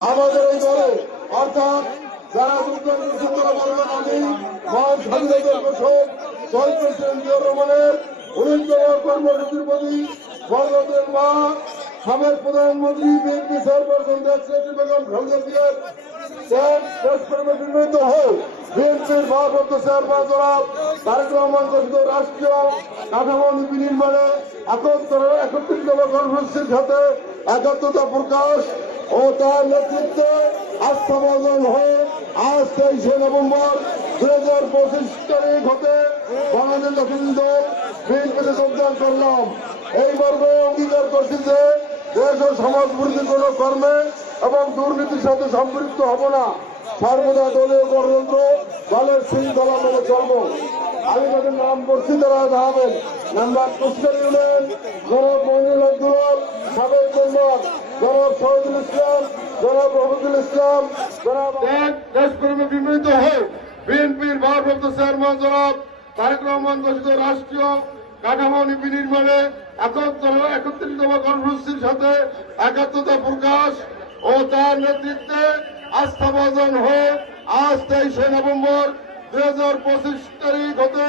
আমাদের এই দলে অর্থাৎ যারা বলবেন আমি মহান স্বাধীনতার ঘোষক শহীদ প্রেসিডেন্ট জিয়াউর রহমানের 19তম কর্মসূচির প্রতি বঙ্গবন্ধুর মা সাবেক প্রধানমন্ত্রী বিএনপি চেয়ারপারসন দেশনেত্রী বেগম খালেদা জিয়ার নির্মিত হোক বিএনপির ভারপ্রাপ্ত চেয়ারম্যান জনাব তারেক রহমান ঘোষিত রাষ্ট্রীয় কাঠামো বিনির্মাণে 31তম কর্মসূচির সাথে একাত্মতা প্রকাশ ও তার নেতৃত্বে আস্থাভাজন হয়ে আজ 23শে নভেম্বর 2025 তারিখ হতে বাংলাদেশ জাতীয় দল বিএনপিতে যোগদান করলাম। এই মর্মে অঙ্গীকার করছি যে দেশ ও সমাজ বিরোধী কোন কর্মে এবং দুর্নীতির সাথে সম্পৃক্ত হব না। সর্বদা দলীয় গণতন্ত্র দলের শৃঙ্খলা মেনে চলব। আমি তাদের নাম বলছি তারা জানাবেন। নাম্বার কুষ্টার ইউনিয়ন জনাব মনিরুল আব্দুল সাবেক মেম্বার জনাব শহীদুল ইসলাম জনাব রফিকুল ইসলাম জনাব দেশপ্রেমে বিমৃত হয়ে বিএনপির ভারপ্রাপ্ত চেয়ারম্যান জনাব তারেক রহমান ঘোষিত রাষ্ট্রীয় কাঠামো বিনির্মাণে 31তম কর্মসূচির সাথে একাত্মতা প্রকাশ ও তার নেতৃত্বে আস্থাভাজন হয়ে আজ 23শে নভেম্বর 2025 তারিখ হতে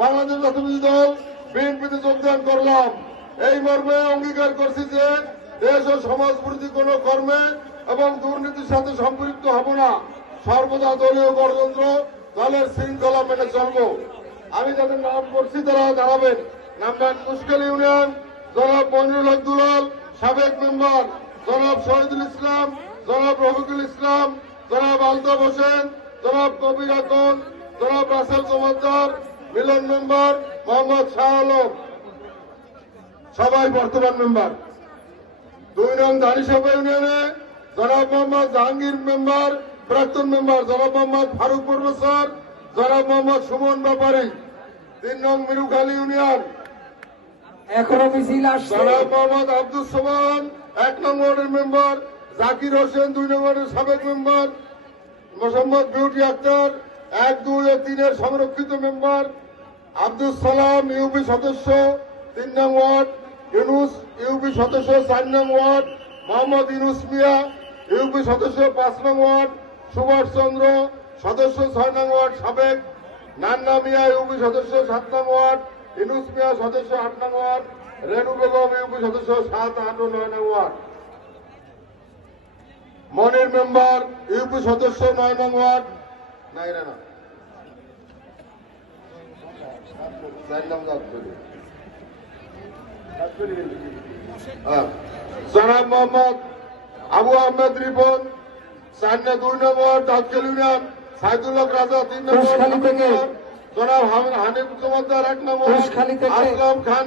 বাংলাদেশ জাতীয় দল বিএনপিতে যোগদান করলাম। এই মর্মে অঙ্গীকার করছি যে দেশ ও সমাজ বিরোধী কোন কর্মে এবং দুর্নীতির সাথে সম্পৃক্ত হব না। সর্বদা দলীয় গণতন্ত্র দলের শৃঙ্খলা মেনে চলব। আমি যাদের নাম করছি তারা জানাবেন। নাম্বার কুষ্টাল ইউনিয়ন জনাব মনিরুল আব্দুল সাবেক মেম্বার জনাব শহীদুল ইসলাম জনাব রফিকুল ইসলাম জনাব আলতাফ হোসেন জনাব কবির আকন জনাব রাসেল জমাদ্দার মিলন মেম্বার মোহাম্মদ শাহ আলম সবাই বর্তমান মেম্বার। 2 নং ধারিসভা ইউনিয়নে জনাব মোহাম্মদ জাহাঙ্গীর মেম্বার প্রাক্তন মেম্বার জনাব মোহাম্মদ ফারুক প্রফেসর জনাব মোহাম্মদ সুমন ব্যাপারী। 3 নং মিরুখালী ইউনিয়ন এখনো মিছিল আসছে। জনাব মোহাম্মদ আব্দুল সোমান 1 নং ওয়ার্ডের মেম্বার জাকির হোসেন 2 নং ওয়ার্ডের সাবেক মেম্বার মোহাম্মদ বিউটি আক্তার 1, 2 ও 3 এর সংরক্ষিত মেম্বার আব্দুল সালাম ইউপি সদস্য 3 নং ওয়ার্ড ইউনুস ইউপি সদস্য 4 নং ওয়ার্ড মোহাম্মদ ইউনুস মিয়া ইউপি সদস্য 5 নং ওয়ার্ড সুভাষ চন্দ্র সদস্য 6 নং ওয়ার্ড সাবেক নান্না মিয়া ইউপি সদস্য 7 নং ওয়ার্ড ইউনুস মিয়া সদস্য 8 নং ওয়ার্ড রেণু বেগম ইউপি সদস্য 7, 8 ও 9 নং ওয়ার্ড মনির মেম্বার ইউপি সদস্য 9 নং ওয়ার্ড নাইরানা জনাব মোহাম্মদ আবু আহমেদ রিপন 4 2 নং ওয়ার্ড দাউদখালী ইউনিয়ন সাইদুল্লাহ রাজা 3 নং ওয়ার্ড জনাব হানিফ জমাদ্দার 1 নং ওয়ার্ড আসলাম খান